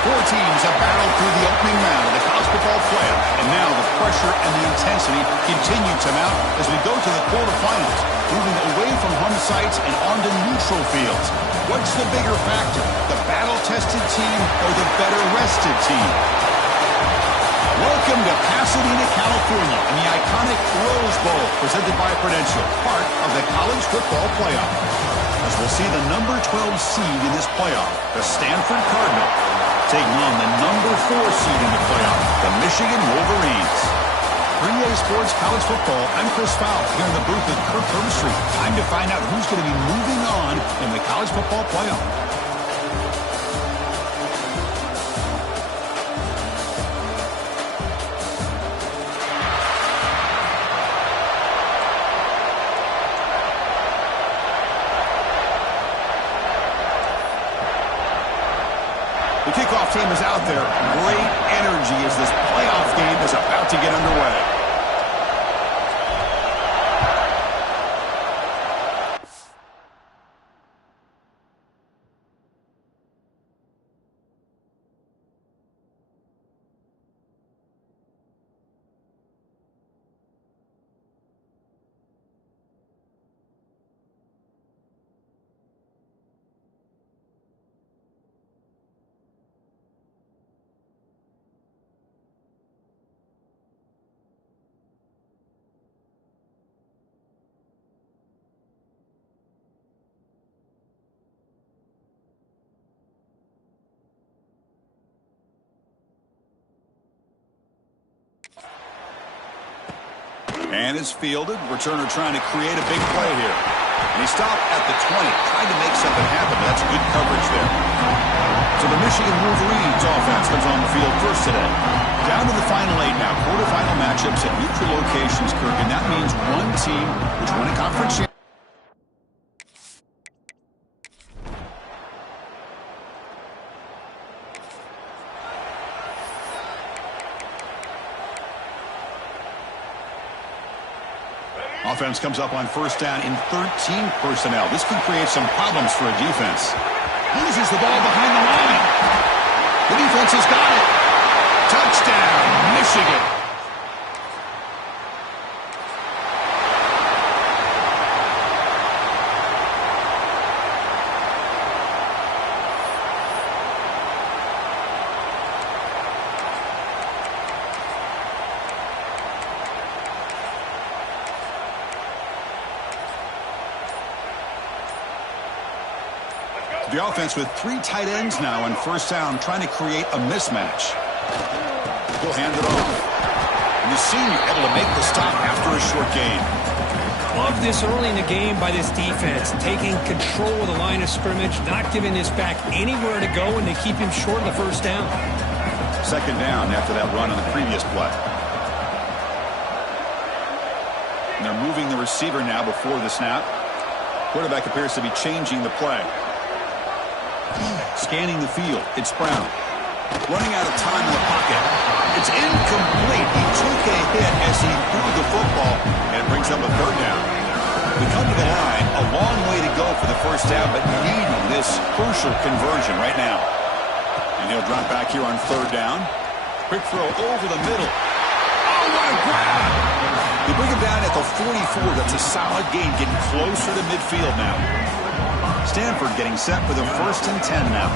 Four teams have battled through the opening round of the college football playoff, and now the pressure and the intensity continue to mount as we go to the quarterfinals, moving away from home sites and onto neutral fields. What's the bigger factor, the battle-tested team or the better-rested team? Welcome to Pasadena, California, in the iconic Rose Bowl, presented by Prudential, part of the college football playoff. As we'll see the number 12 seed in this playoff, the Stanford Cardinal, taking on the number 4 seed in the playoff, the Michigan Wolverines. For EA Sports College Football, I'm Chris Fowle, here in the booth with Kirk Herbstreit. Time to find out who's going to be moving on in the college football playoff. The kickoff team is out there. Great energy as this playoff game is about to get underway. And is fielded. Returner trying to create a big play here. And he stopped at the 20, trying to make something happen. That's good coverage there. So the Michigan Wolverines offense comes on the field first today. Down to the final 8 now. Quarterfinal matchups at neutral locations, Kirk. And that means one team which won a conference championship. Offense comes up on first down in 13 personnel. This can create some problems for a defense. Loses the ball behind the line. The defense has got it. Touchdown, Michigan. The offense with 3 tight ends now on first down, trying to create a mismatch. He'll hand it off. And the senior able to make the stop after a short gain. Love this early in the game by this defense, taking control of the line of scrimmage, not giving this back anywhere to go, and they keep him short of the first down. Second down after that run on the previous play. And they're moving the receiver now before the snap. Quarterback appears to be changing the play. Scanning the field, it's Brown. Running out of time in the pocket. It's incomplete. He took a hit as he threw the football, and it brings up a third down. We come to the line, a long way to go for the first down, but needing this crucial conversion right now. And he'll drop back here on third down. Quick throw over the middle. Oh, what a grab! They bring him down at the 44. That's a solid gain, getting closer to midfield now. Stanford getting set for the 1st and 10 now.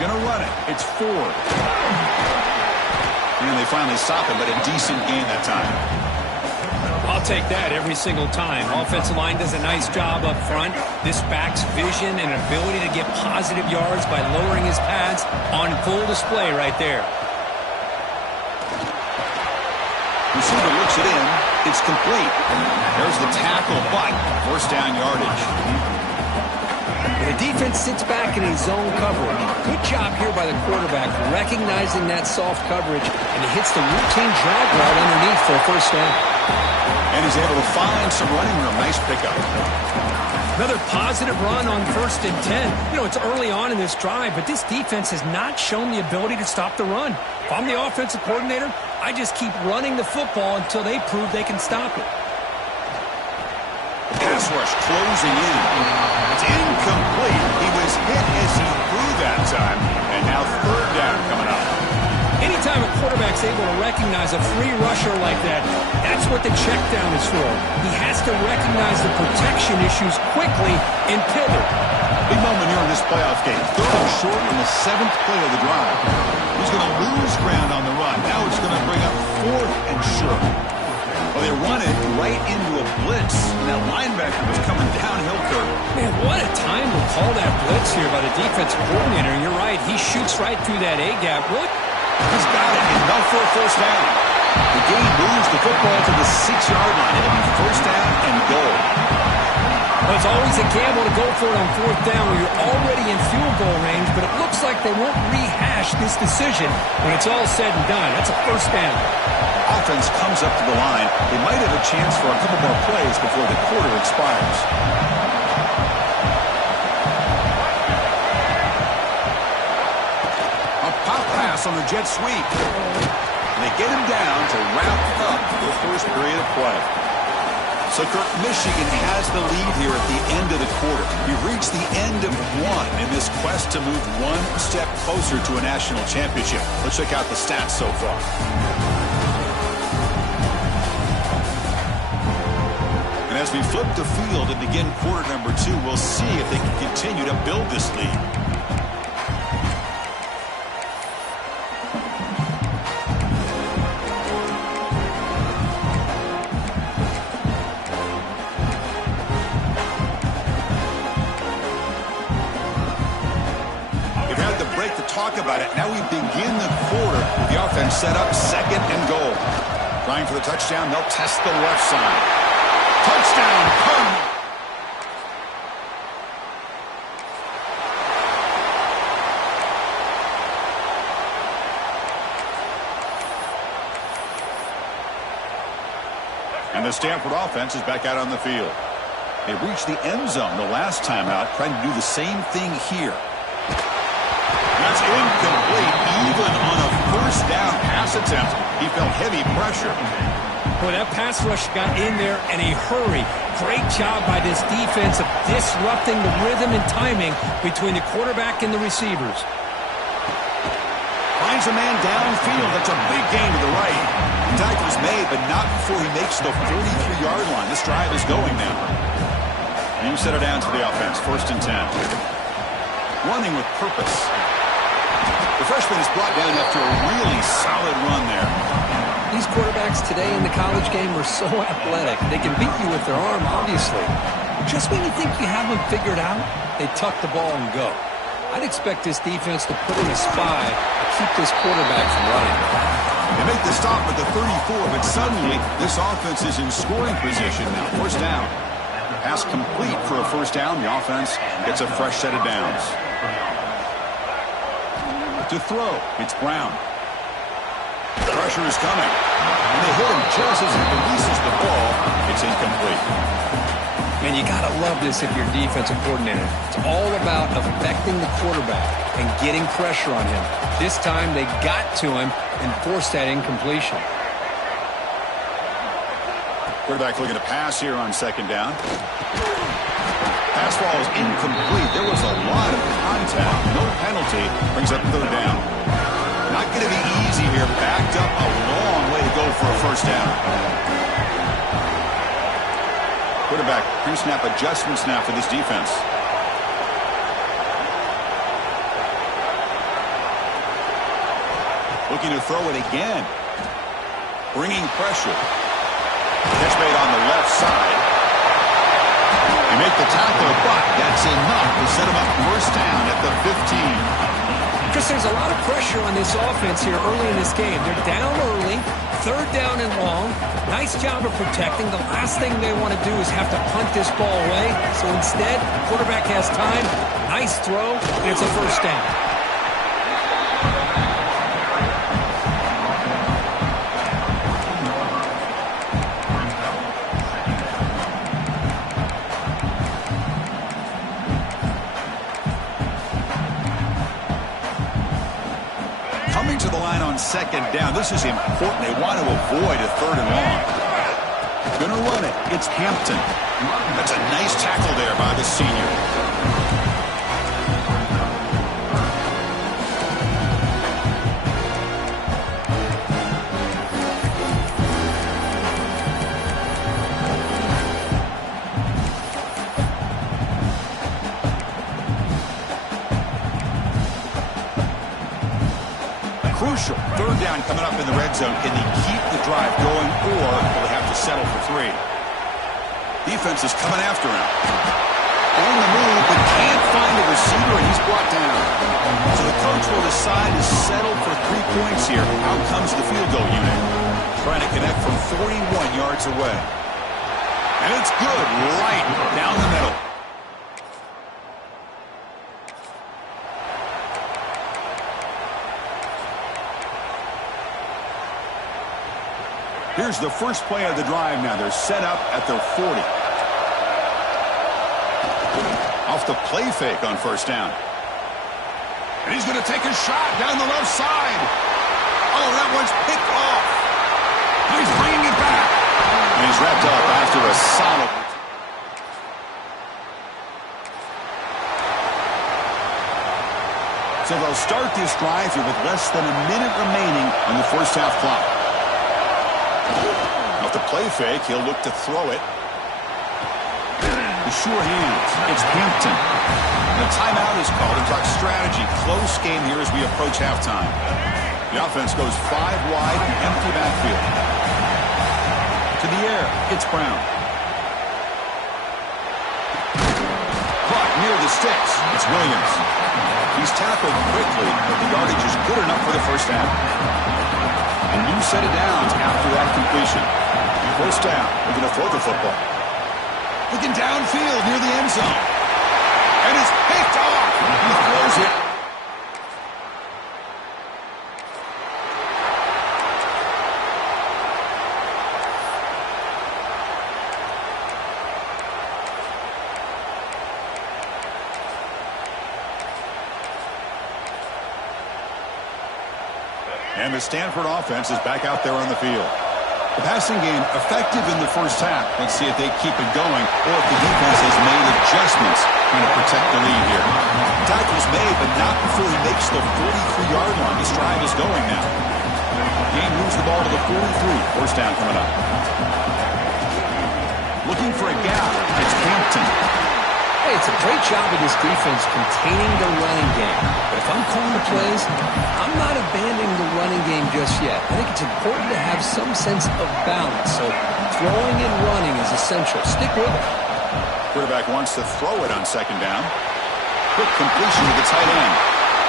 Gonna run it. It's 4. And they finally stop it, but a decent gain that time. I'll take that every single time. Offensive line does a nice job up front. This back's vision and ability to get positive yards by lowering his pads on full display right there. Receiver looks it in. It's complete. There's the tackle, but first down yardage. And the defense sits back in a zone coverage. Good job here by the quarterback, recognizing that soft coverage, and he hits the routine drag route underneath for a first down. And he's able to find some running room. Nice pickup. Another positive run on 1st and 10. You know, it's early on in this drive, but this defense has not shown the ability to stop the run. If I'm the offensive coordinator, I just keep running the football until they prove they can stop it. Pass rush closing in. It's incomplete. He was hit as he threw that time. And now third down coming up. Anytime a quarterback's able to recognize a free rusher like that, that's what the check down is for. He has to recognize the protection issues quickly and pivot. Big moment here in this playoff game. Third and short on the 7th play of the drive. He's going to lose ground on the run. Now it's going to bring up 4th and short. Well, they run it right into a blitz. And that linebacker was coming downhill, Kirk. Man, what a time to call that blitz here by the defensive coordinator. And you're right, he shoots right through that A-gap. Really? He's got it. Enough for a first down. The game moves the football to the 6-yard line. It'll be first down and goal. Well, it's always a gamble to go for it on 4th down where you're already in field goal range, but it looks like they won't rehash this decision when it's all said and done. That's a first down. Offense comes up to the line. They might have a chance for a couple more plays before the quarter expires. A pop pass on the jet sweep. And they get him down to wrap up the first period of play. So, Kirk, Michigan has the lead here at the end of the quarter. We've reached the end of one in this quest to move one step closer to a national championship. Let's check out the stats so far. And as we flip the field and begin quarter number 2, we'll see if they can continue to build this lead. Talk about it. Now we begin the quarter with the offense set up 2nd and goal. Trying for the touchdown. They'll test the left side. Touchdown, Cardinals. And the Stanford offense is back out on the field. They reached the end zone the last time out, trying to do the same thing here. That's incomplete. Even on a first down pass attempt, he felt heavy pressure. Boy, that pass rush got in there in a hurry. Great job by this defense of disrupting the rhythm and timing between the quarterback and the receivers. Finds a man downfield. That's a big gain to the right. The tackle's made, but not before he makes the 43-yard line. This drive is going now. You set it down to the offense. 1st and 10. Running with purpose. The freshman is brought down after a really solid run there. These quarterbacks today in the college game are so athletic. They can beat you with their arm, obviously. Just when you think you have them figured out, they tuck the ball and go. I'd expect this defense to put in a spy to keep this quarterback from running. They make the stop at the 34, but suddenly this offense is in scoring position now. First down. Pass complete for a first down. The offense gets a fresh set of downs. To throw, it's Brown. Pressure is coming. And they hit him just as he releases the ball. It's incomplete. Man, you got to love this if you're a defensive coordinator. It's all about affecting the quarterback and getting pressure on him. This time they got to him and forced that incompletion. Quarterback looking to pass here on 2nd down. Pass ball is incomplete. There was a lot of contact. No penalty. Brings up 3rd down. Not going to be easy here. Backed up a long way to go for a first down. Quarterback pre-snap adjustments now for this defense. Looking to throw it again. Bringing pressure. Catch made on the left side. They make the tackle, but that's enough to set him up first down at the 15. Chris, there's a lot of pressure on this offense here early in this game. They're down early, 3rd down and long. Nice job of protecting. The last thing they want to do is have to punt this ball away. So instead, the quarterback has time. Nice throw, and it's a first down. Coming to the line on 2nd down. This is important. They want to avoid a 3rd and long. Gonna run it. It's Hampton. That's a nice tackle there by the senior. Third down coming up in the red zone. Can they keep the drive going, or will they have to settle for 3? Defense is coming after him. On the move, but can't find the receiver, and he's brought down. So the coach will decide to settle for 3 points here. Out comes the field goal unit. Trying to connect from 41 yards away. And it's good, right down the middle. Here's the first play of the drive now. They're set up at their 40. Off the play fake on first down. And he's going to take a shot down the left side. Oh, that one's picked off. Now he's bringing it back. And he's wrapped up after a solid. So they'll start this drive here with less than a minute remaining on the first half clock. Off the play fake, he'll look to throw it. The sure hands. It's Hampton. The timeout is called to talk strategy. Close game here as we approach halftime. The offense goes 5 wide, empty backfield. To the air, it's Brown. Caught near the sticks. It's Williams. He's tackled quickly, but the yardage is good enough for the first down. A new set of downs after that completion. First down, we're going to throw the football. Looking downfield near the end zone. And it's picked off. He throws it. And the Stanford offense is back out there on the field. The passing game effective in the first half. Let's see if they keep it going or if the defense has made adjustments trying to protect the lead here. Tackle's made, but not before he makes the 43-yard line. His drive is going now. Game moves the ball to the 43. First down coming up. Looking for a gap. It's Hampton. Hey, it's a great job of this defense containing the running game. But if I'm calling the plays, I'm not abandoning the running game just yet. I think it's important to have some sense of balance. So throwing and running is essential. Stick with it. Quarterback wants to throw it on second down. Quick completion to the tight end.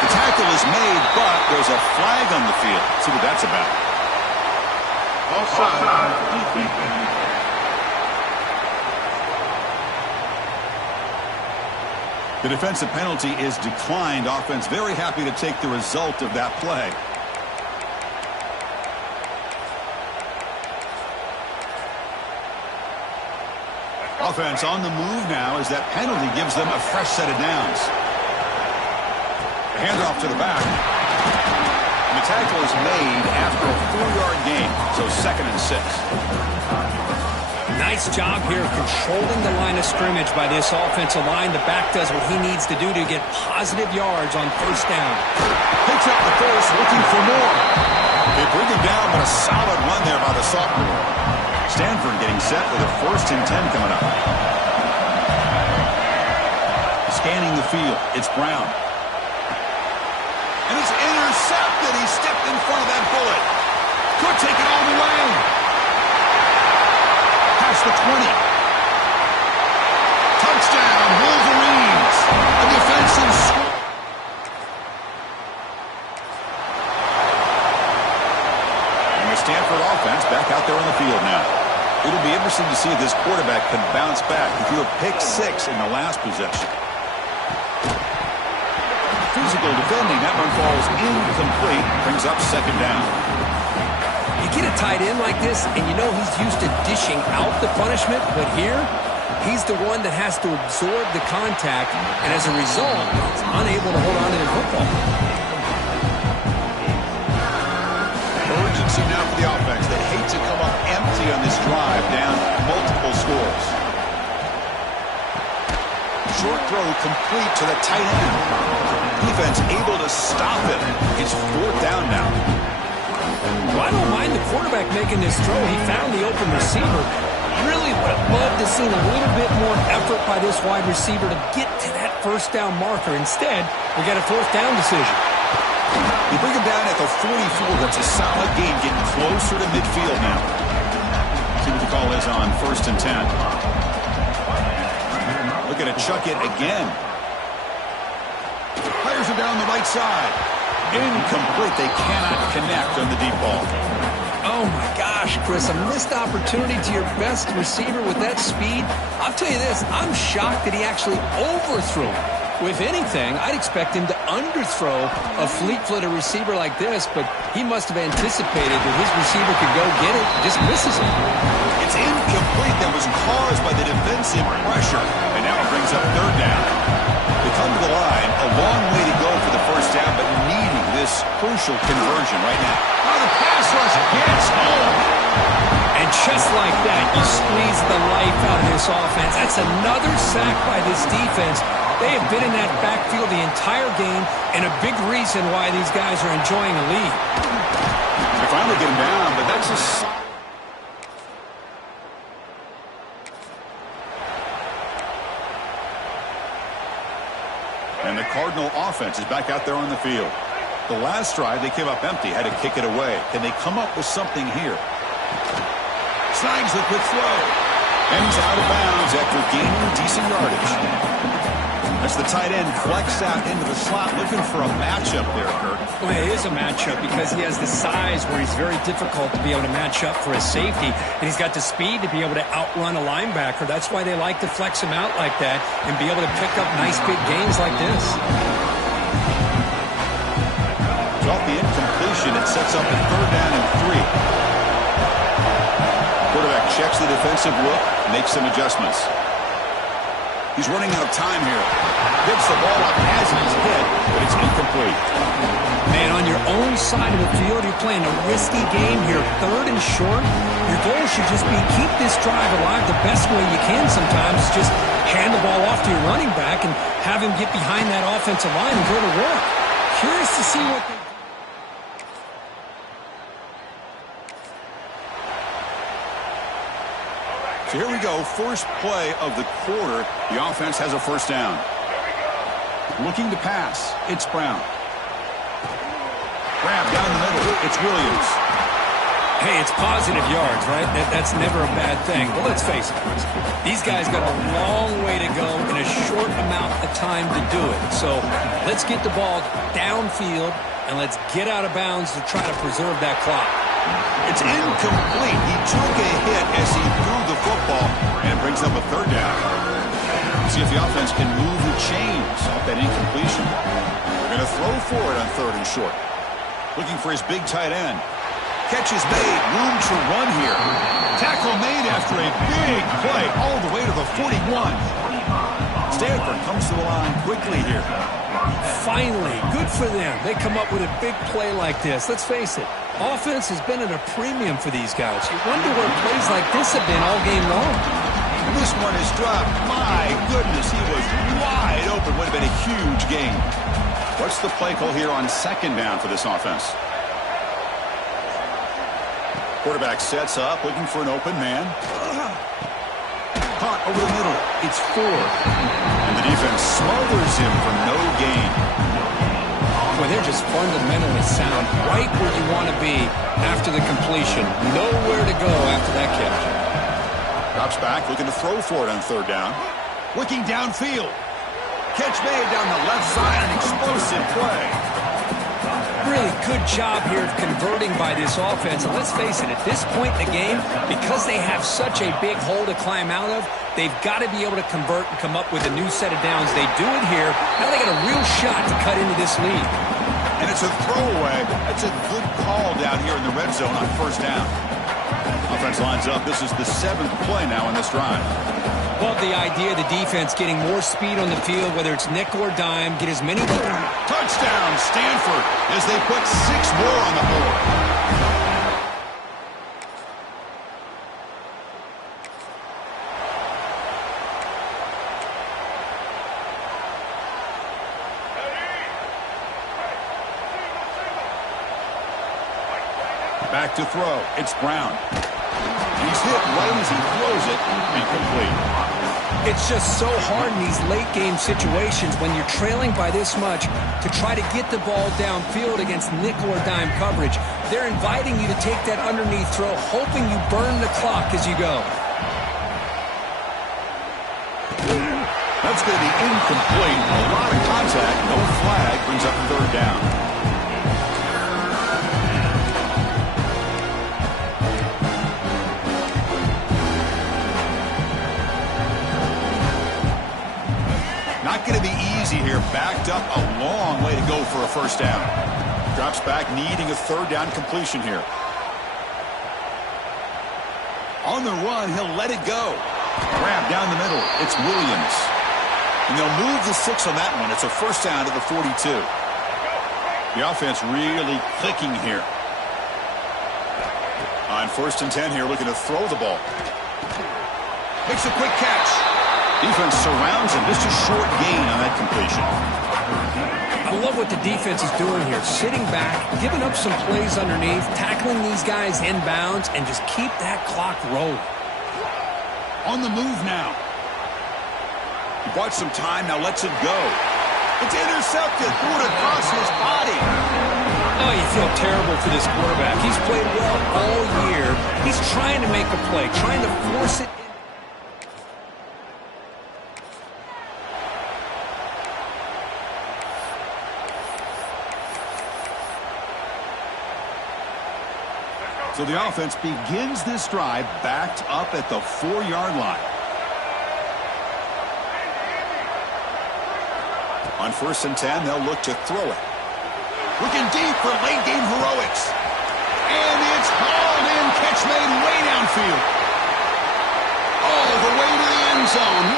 The tackle is made, but there's a flag on the field. Let's see what that's about. Offside. The defensive penalty is declined. Offense very happy to take the result of that play. Offense on the move now as that penalty gives them a fresh set of downs. The handoff to the back. And the tackle is made after a 4-yard gain, so 2nd and 6. Nice job here controlling the line of scrimmage by this offensive line. The back does what he needs to do to get positive yards on first down. Picks up the first, looking for more. They bring him down, but a solid run there by the sophomore. Stanford getting set with a 1st and 10 coming up. Scanning the field, it's Brown. And it's intercepted. He stepped in front of that bullet. Could take it all the way. Past the 20. Touchdown, Wolverines. A defensive score. And the Stanford offense back out there on the field now. It'll be interesting to see if this quarterback can bounce back. He threw a pick 6 in the last possession. Physical defending. That one falls incomplete. Brings up 2nd down. You get a tight end like this, and you know he's used to dishing out the punishment, but here, he's the one that has to absorb the contact, and as a result, he's unable to hold on to the football. Urgency now for the offense. They hate to come up empty on this drive, down multiple scores. Short throw complete to the tight end. Defense able to stop it. It's 4th down now. Well, I don't mind the quarterback making this throw. He found the open receiver. Really would have loved to see a little bit more effort by this wide receiver to get to that first down marker. Instead, we got a 4th down decision. The They bring him down at the 44. That's a solid gain, getting closer to midfield now. See what the call is on 1st and 10. Looking to chuck it again. Fires it down the right side. Incomplete. They cannot connect on the deep ball. Oh, my gosh, Chris, a missed opportunity to your best receiver with that speed. I'll tell you this, I'm shocked that he actually overthrew him. With anything, I'd expect him to underthrow a fleet-footed receiver like this, but he must have anticipated that his receiver could go get it, just misses him. It's incomplete. That was caused by the defensive pressure, and now it brings up 3rd down. They come to the line, a long way to go for the 1st down, but needing this crucial conversion right now. Oh, the pass rush gets home. And just like that, you squeeze the life out of this offense. That's another sack by this defense. They have been in that backfield the entire game, and a big reason why these guys are enjoying a lead. They finally get him down, but that's a solid. And the Cardinal offense is back out there on the field. The last drive, they came up empty, had to kick it away. Can they come up with something here? Snags the quick throw. And he's out of bounds after gaining decent yardage. As the tight end flexed out into the slot, looking for a matchup there, Kurt. Well, it is a matchup because he has the size where he's very difficult to be able to match up for his safety, and he's got the speed to be able to outrun a linebacker. That's why they like to flex him out like that and be able to pick up nice big gains like this. Off the incompletion, it sets up a 3rd down and 3. Quarterback checks the defensive look, makes some adjustments. He's running out of time here. Picks the ball up as he's hit, but it's incomplete. Man, on your own side of the field, you're playing a risky game here. 3rd and short. Your goal should just be keep this drive alive the best way you can sometimes. Just hand the ball off to your running back and have him get behind that offensive line and go to work. Curious to see what they do. So here we go, first play of the quarter. The offense has a 1st down. Looking to pass, it's Brown. Grab down the middle, it's Williams. Hey, it's positive yards, right? That's never a bad thing. But let's face it, these guys got a long way to go in a short amount of time to do it. So let's get the ball downfield, and let's get out of bounds to try to preserve that clock. It's incomplete. He took a hit as he threw the football, and it brings up a 3rd down. See if the offense can move the chains off that incompletion. They're going to throw for it on 3rd and short. Looking for his big tight end. Catch is made. Room to run here. Tackle made after a big play all the way to the 41. Stanford comes to the line quickly here. Finally, good for them. They come up with a big play like this. Let's face it, offense has been at a premium for these guys. You wonder where plays like this have been all game long. This one is dropped. My goodness, he was wide open. Would have been a huge gain. What's the play call here on 2nd down for this offense? Quarterback sets up, looking for an open man. Caught over the middle. It's 4. And the defense smothers him for no gain. Boy, they're just fundamentally sound, right where you want to be after the completion. Nowhere to go after that catch. Drops back, looking to throw for it on 3rd down. Looking downfield. Catch made down the left side, an explosive play. Really good job here of converting by this offense. And let's face it, at this point in the game, because they have such a big hole to climb out of, they've got to be able to convert and come up with a new set of downs. They do it here. Now they got a real shot to cut into this lead. And it's a throwaway. That's a good call down here in the red zone on 1st down. Offense lines up. This is the 7th play now in this drive. Love the idea of the defense getting more speed on the field, whether it's nickel or dime, get as many. Touchdown, Stanford, as they put 6 more on the board. Back to throw. It's Brown. He's hit right as he throws it. Incomplete. It's just so hard in these late game situations when you're trailing by this much to try to get the ball downfield against nickel or dime coverage. They're inviting you to take that underneath throw, hoping you burn the clock as you go. That's going to be incomplete. A lot of contact. No flag. Brings up third down. Not going to be easy here. Backed up a long way to go for a first down. Drops back, needing a third down completion here. On the run, he'll let it go. Grab down the middle. It's Williams. And they'll move the 6 on that one. It's a first down to the 42. The offense really clicking here. On 1st and 10 here, looking to throw the ball. Makes a quick catch. Defense surrounds him. Just a short gain on that completion. I love what the defense is doing here. Sitting back, giving up some plays underneath, tackling these guys inbounds, and just keep that clock rolling. On the move now. He bought some time, now lets it go. It's intercepted. Threw it across his body. Oh, you feel terrible for this quarterback. He's played well all year. He's trying to make a play, trying to force it. So the offense begins this drive backed up at the 4-yard line. On 1st and 10, they'll look to throw it. Looking deep for late game heroics. And it's hauled in. Catch made way downfield. All the way to the end zone.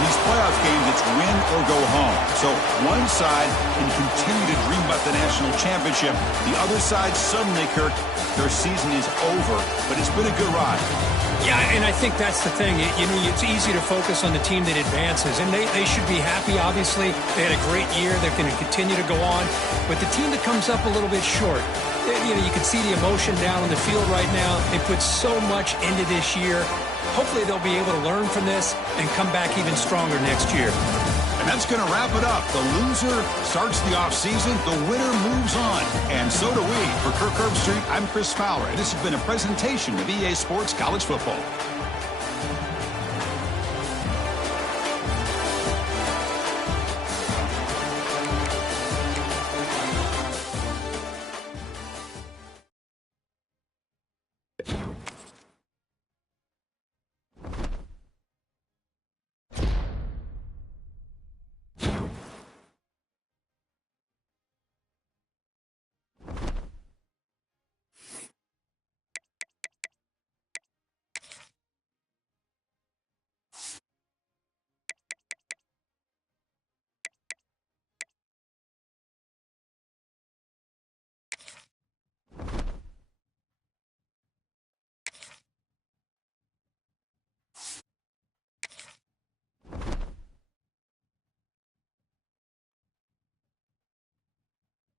These playoff games, it's win or go home. So one side can continue to dream about the national championship. The other side, suddenly, Kirk, their season is over. But it's been a good ride. Yeah, and I think that's the thing. It's easy to focus on the team that advances, and they should be happy, obviously. They had a great year. They're going to continue to go on. But the team that comes up a little bit short, you can see the emotion down on the field right now. They put so much into this year. Hopefully they'll be able to learn from this and come back even stronger next year. And that's going to wrap it up. The loser starts the offseason. The winner moves on. And so do we. For Kirk Herbstreit, I'm Chris Fowler. And this has been a presentation of EA Sports College Football.